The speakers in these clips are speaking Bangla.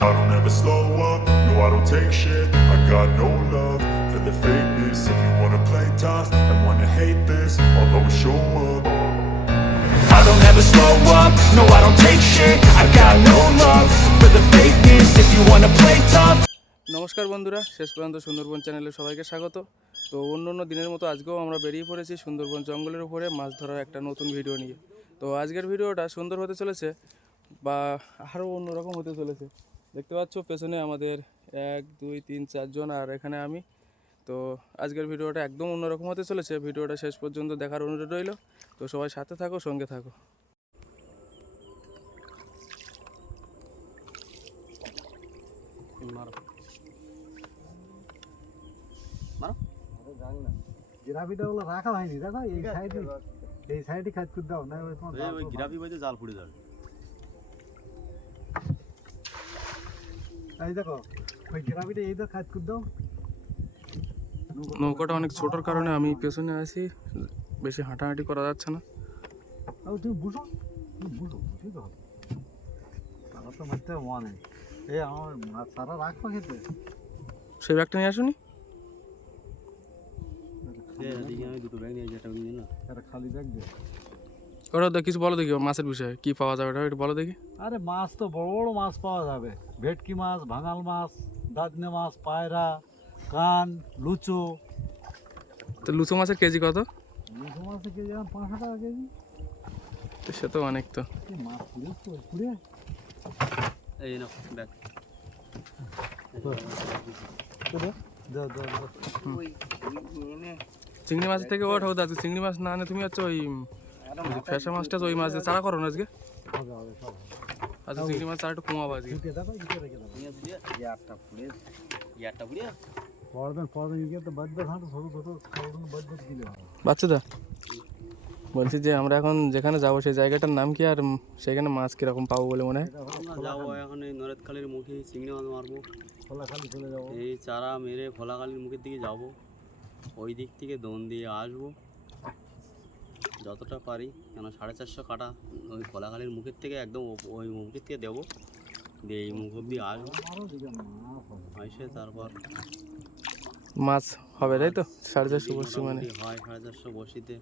I don't ever slow up, no I don't take shit. I got no love for the fakeness. If you wanna play tough and wanna hate this, I'll always show up. I don't ever slow up, no I don't take shit. I got no love for the fakeness. If you wanna play tough. নমস্কার বন্ধুরা, শেষ পর্যন্ত সুন্দরবন চ্যানেলে সবাইকে স্বাগত। তো অন্য দিনের মতো আজকেও আমরা বেরিয়ে পড়েছি সুন্দরবন জঙ্গলের উপরে মাছ ধরার একটা নতুন ভিডিও নিয়ে। তো আজকের ভিডিওটা সুন্দর হতে চলেছে বা আরও অন্যরকম হতে চলেছে। দেখতে পাচ্ছ পেছনে আমাদের 1 2 3 4 জন, আর এখানে আমি। তো আজকের ভিডিওটা একদম অন্যরকম হতে চলেছে। ভিডিওটা শেষ পর্যন্ত দেখার অনুরোধ রইল। তো সবাই সাথে থাকো, সঙ্গে থাকো। গ্রাভিটা ওগুলো রাখা হয়নি, দেখো এই সাইডে কাজ করে দাও না, ওই গ্রাভি বাইতে জাল ফুড়ে যাবে। এই দেখো ওই গ্রাভিটা এই কাজ করে দাও। নৌকাটা অনেক ছোটোর কারণে আমি পেছনে আছি, বেশি হাঁটাহাঁটি করা যাচ্ছে না। তুমি বুঝো ঠিক হবে, তারা তো মারতে মনে এই আমার মাছ সারা রাখবো খেতে। সেই ব্যাগটা নিয়ে আসুনি? দুটো ব্যাগ নিয়ে যেটা না, একটা খালি ব্যাগ দে। ওরা কিছু বলো দেখি মাছের বিষয়ে, কি পাওয়া যাবে এটা একটু বলো দেখি। আরে মাছ তো বড় বড় মাছ পাওয়া যাবে, ভেটকি মাছ, ভাঙাল মাছ, দাদনে মাছ, পায়রা, কান, লুচো। তো লুচো মাছের কেজি কত? লুচো মাছের কেজি 500 টাকা কেজি। সে তো অনেক। তো মাছ পুড়ে এই না ব্যাগ চিংড়ি মাছ থেকে ওঠা হতো আজকে। চিংড়ি মাছ না আনে তুমি হচ্ছে ওই ফ্যাসা মাছটা, ওই মাছ দিয়ে চারা করো না আজকে? আচ্ছা, চিংড়ি মাছ চারা একটু কমাবো আজকে। বাচ্চাদা বলছি যে আমরা এখন যেখানে যাবো সেই জায়গাটার নাম কি, আর সেখানে মাছ কিরকম পাবো বলে মনে হয়? যাবো এখন এই নরেতখালির মুখে চিংড়ি মাছ মারবো, খোলাখালি চলে যাবো। এই চারা মেরে খোলাখালির মুখের দিকে যাবো, ওই দিক থেকে দোন দিয়ে আসবো যতটা পারি, কেন 450 কাটা ওই খোলাখালির মুখের থেকে একদম ওই মুখের থেকে দেবো, দিয়ে এই মুখ অব্দি আসবো, এসে তারপর মাছ হবে, তাই তো? 450 বসি মানে হয় 450 বসিতে।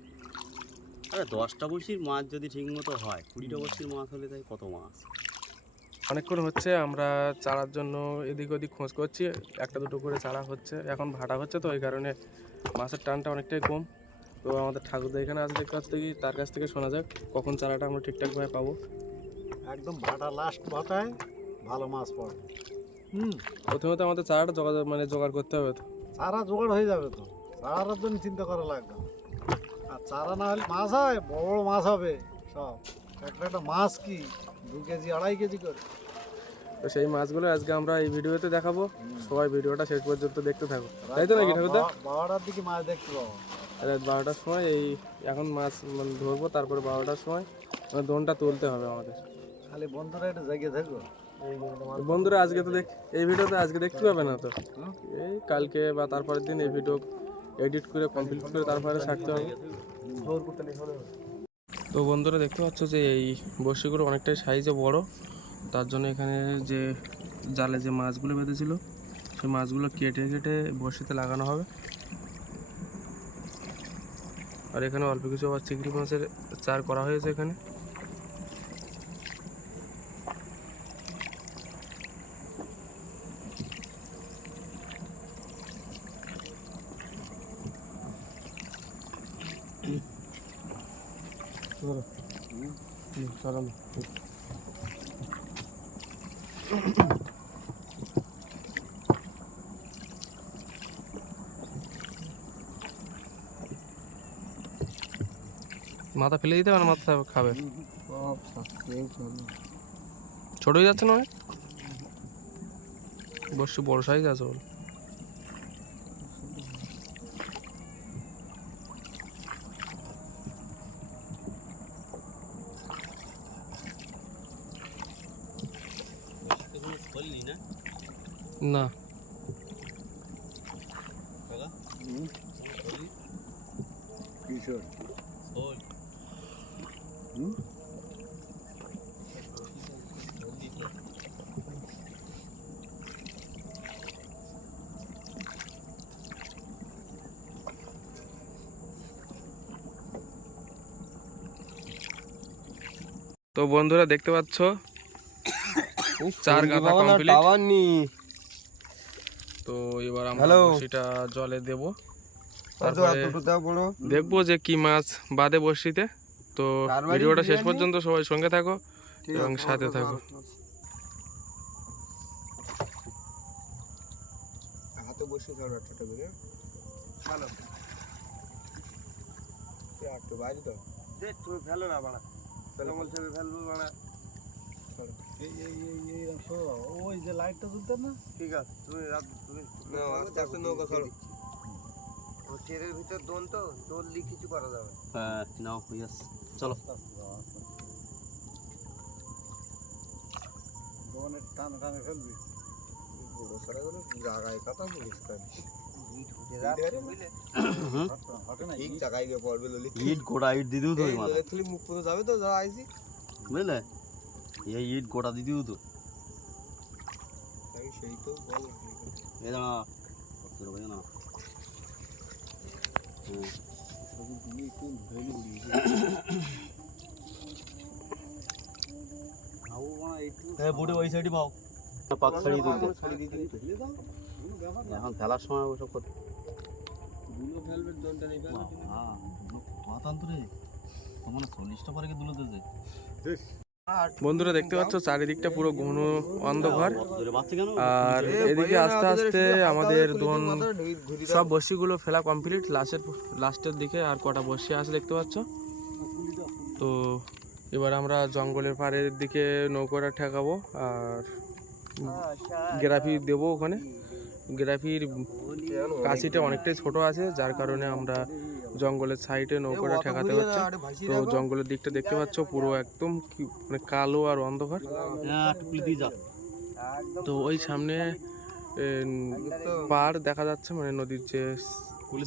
আরে 10টা বসির মাছ যদি ঠিক মতো হয়, 20টা বসির মাছ হলে তাই কত মাছ। অনেকক্ষণ হচ্ছে আমরা চারার জন্য এদিক ওদিক খোঁজ করছি, একটা দুটো করে চারা হচ্ছে, এখন ভাটা হচ্ছে, তো ওই কারণে মাছের টানটা অনেকটাই কম। তো আমাদের ঠাকুরদা এখানে আছে, দেখতে পাচ্ছি, তার কাছ থেকে শোনা যাক কখন চারাটা আমরা ঠিকঠাকভাবে পাবো। একদম ভাটা লাস্ট ভাটায় ভালো মাছ পড়ে। প্রথমে তো আমাদের চারাটা জোগাড় করতে হবে। তো চারা জোগাড় হয়ে যাবে, তো চারার জন্য চিন্তা করা লাগবে না। আর চারা না হলে মাছ হয়, বড় বড় মাছ হবে সব। একটা মাছ কি 2 কেজি 2.5 কেজি করে। তো সেই মাছগুলো আজকে আমরা এই ভিডিওতে দেখাবো। সবাই ভিডিওটা শেষ পর্যন্ত দেখতে থাকো, তাই তো নাকি ঠাকুরদা? 12টার দিকে মাছ দেখতে পাবো। রাত 12টার সময় এই এখন মাছ ধরবো, তারপরে 12টার সময় দোনটা তুলতে হবে আমাদের। খালি বন্ধুরা একটু জায়গা থাকবো। বন্ধুরা আজকে তো এই ভিডিওতে আজকে দেখতে পাবে না, তো এই কালকে বা তারপরের দিন এই ভিডিও এডিট করে কমপ্লিট করে তারপরে ছাড়তে হবে। তো বন্ধুরা দেখতে পাচ্ছ যে এই বড়শিগুলো অনেকটাই সাইজে বড়, তার জন্য এখানে যে জালে যে মাছগুলো বেঁধেছিল সেই মাছগুলো কেটে কেটে বড়শিতে লাগানো হবে। আর এখানে অল্প কিছু আবার চিংড়ি মাছের চার করা হয়েছে এখানে। মাথা ফেলে দিতে হবে না, মাথা খাবে। ছোট হয়ে যাচ্ছে না অনেক, বড়শি বড় সাইজ আছে বল। না কিশোর তো বন্ধুরা দেখতে পাচ্ছ 4 গাদা কমপ্লিট। তো এবার আমরা বড়শিটা জলে দেব, তারপরে দেখবো যে কি মাছ বাদে বড়শিতে। তো ভিডিওটা শেষ পর্যন্ত সবাই সঙ্গে থাকো এবং সাথে থাকো। হাতে বসে ধরো একটা করে ভালো একটু বাইরে দাও দেখ তুমি ফেলো না বাড়া ফেলো বলছে ফেলবো বাড়া এই অংশ ওই যে লাইটটা জ্বলতে না, ঠিক আছে তুমি আস্তে আস্তে নৌকা ছাড়ো ও চেরের ভিতর দোন তো জলদি কিছু করা যাবে। হ্যাঁ নাও ইয়েস চলো। দোনের টানে টানে ফেলবি। বড় সারা করে জায়গায় কথা বলিস তাই হটে না ঠিক জায়গায় গিয়ে পড়বে ললিত ইট গোটা ইট দিদিও তো ললিত খালি মুখ পুরো যাবে তো যা আইছি বুঝলে, এই ইট গোটা দিদিও তো আমি সেই তো বল এই না করতে হবে না। হ্যাঁ বোটে ওই সাইডে পাও পাক ছাড়িয়ে তুলতে এখন ফেলার সময় ওসব করতে দুলো ফেলবে দোনটা নেই ফেলবে কথান্তরে তোমার 40টা পরে কি দুলো দিতে বন্ধুরা দেখতে পাচ্ছ চারিদিকটা পুরো ঘন অন্ধকার, আর এদিকে আস্তে আস্তে আমাদের দোন সব বড়শিগুলো ফেলা কমপ্লিট, লাস্টের দিকে আর কটা বড়শি আছে দেখতে পাচ্ছ। তো এবার আমরা জঙ্গলের পাড়ের দিকে নৌকাটা ঠেকাবো আর গ্রাফি দেবো ওখানে। গ্রাফির কাছিটা অনেকটাই ছোট আছে, যার কারণে আমরা জঙ্গলের সাইডে নৌকাটা ঠেকাতে হচ্ছে। তো জঙ্গলের দিকটা দেখতে পাচ্ছ পুরো একদম মানে কালো আর অন্ধকার। তো ওই সামনে পাড় দেখা যাচ্ছে, মানে নদীর যে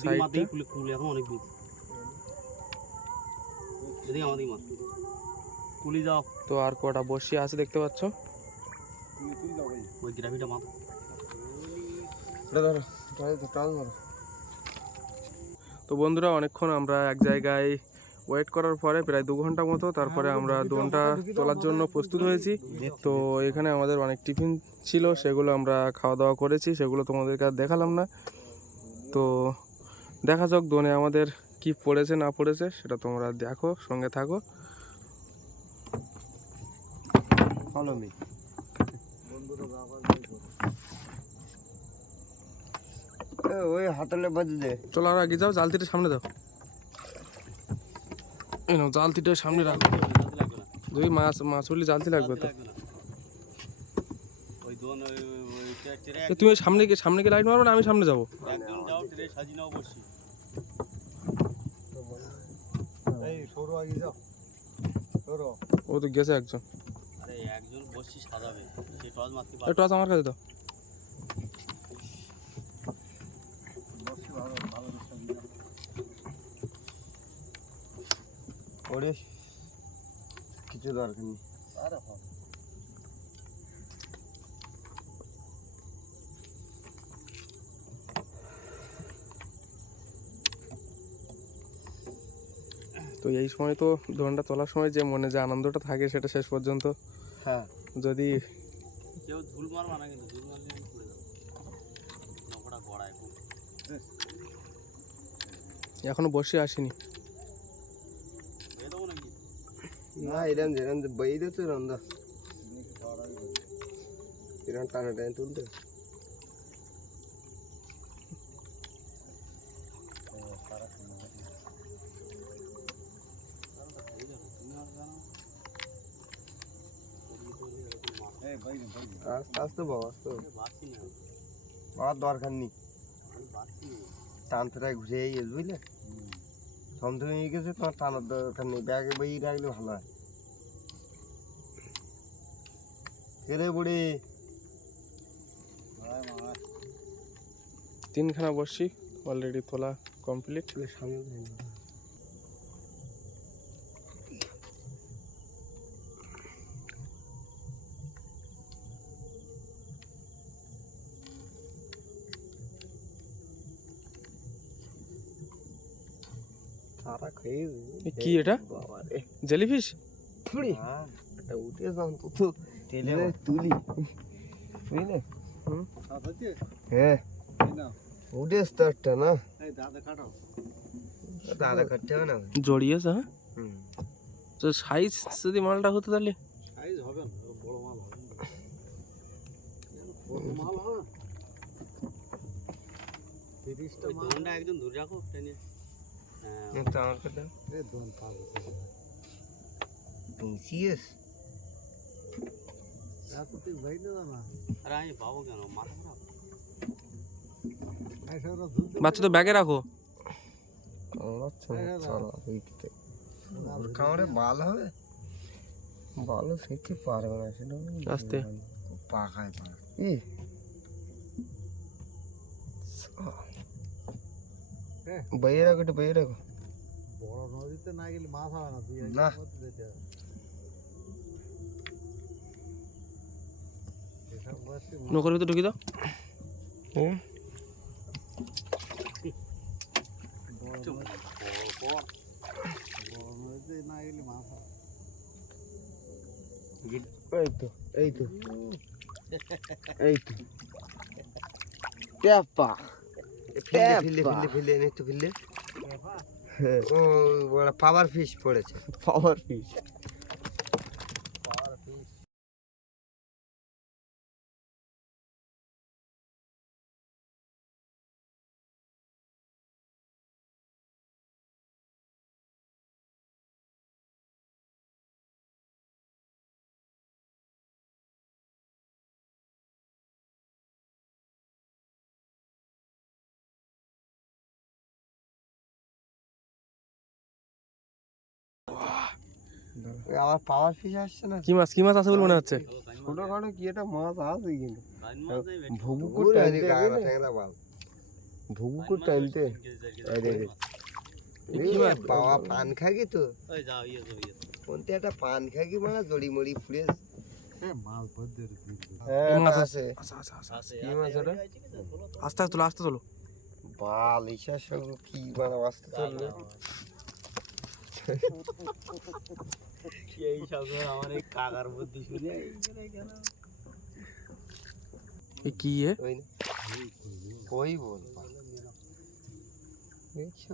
সাইডটা। তো আর কটা বসি আছে দেখতে পাচ্ছ। ওই গ্রাফিটা মাপ তো বন্ধুরা অনেকক্ষণ আমরা এক জায়গায় ওয়েট করার পরে প্রায় 2 ঘন্টা মতো, তারপরে আমরা দোনটা তোলার জন্য প্রস্তুত হয়েছি। তো এখানে আমাদের অনেক টিফিন ছিল, সেগুলো আমরা খাওয়া দাওয়া করেছি, সেগুলো তোমাদেরকে আর দেখালাম না। তো দেখা যাক দোনে আমাদের কি পড়েছে না পড়েছে সেটা তোমরা দেখো, সঙ্গে থাকো। ওই হাতলে বাজে দে চলো আর আগে যাও, জালতিটা সামনে দাও। এই নাও জালতিটা সামনে রাখো, যদি মাছ হলে জালতি লাগবে তো। তুমি সামনে গিয়ে লাইট মারো না, আমি সামনে যাবো। এই সরু আগে যাও সরু। ও তো গেছে একজন, টর্চ আমার কাছে দাও। ওরে কিছু দরকার নেই তো এই সময় তো দোনটা তোলার সময় যে মনে যে আনন্দটা থাকে সেটা শেষ পর্যন্ত, হ্যাঁ যদি কেউ ঝুল মারবা না, কিন্তু ঝুল মারলে আমি খুলে যাবো নৌকাটা গড়ায় খুব। এখনো বসে আসেনি। না এরম যেরম বই দে তো রন্দা এরম টানে টানে তুলতে আস্তে আস্তে বাবা আস্তে বাবার দরকার নেই, টানতে ঘুরে গেছে বুঝলে, থমথমে গেছে, তোমার টানার দরকার নেই, ব্যাগে বই রাখলে ভালো হয়। খেলে পড়ে 3খানা বসি অলরেডি তোলা কমপ্লিট। সামনে সারা খেয়ে কি এটা? জেলিফিশ? উঠে যান তো তো তেলে তুলি বুঝলে সাত হচ্ছে হ্যাঁ এই নাও উঠে স্টার্টটা না এই দাদা কাটো দাদা কাটতে হবে না জড়িয়েছে হ্যাঁ হুম তো সাইজ যদি মালটা হতো তাহলে সাইজ হবে না বড় মাল হবে না বড় মাল হবে 30টা ওই মাল দোনটা একজন ধরে রাখো টেনে হ্যাঁ একটা আমার কাছে এই দোন পাবো পিসিএস এত তুই ভাই না আরে আমি পাবো কেন মাথা খারাপ এই সব দুধ বাচ্চা তো ব্যাগে রাখো কামড়ে বাল হবে ভালো শিখতে পারবে না সেটা আস্তে পাখায় পা বাইরে রাখো একটু বাইরে রাখো বড় নদীতে না গেলে মাছ হবে না তুই না। যেতে হবে এসব বয়সে নৌকার ভিতরে ঢুকি দাও হুম বড় নদীতে না গেলে মাছ হবে এই তো এই তো এই তো ট্যাপা ফিলে ফিলে এনে তো ফিলে ও বড় পাওয়ার ফিশ পড়েছে পাওয়ার ফিশ আমার পাওয়ার ফিশ আসছে না কি মাছ আছে বলে মনে হচ্ছে ছোটখাটো কি একটা মাছ আছে কিন্তু বাইন মাছ দেবে ভুবুকুর টাইলতে ভুবুকুর টাইলতে বাবা পান খাগি তো ওই যাও ইয়ে তো ইয়ে কোনতে একটা পান খাগি মানে দড়ি মড়ি ফুড়ে মাছ বদ্দের হ্যাঁ মাছ আছে আছে কি মাছ ওটা আস্তে তোলো আস্তে তোলো বাল ঈশা সব কি মানে আসতে চলবে এই সব আমার এই কাকার বুদ্ধি শুনে এই কি এ ওই না ওই বল দেখছো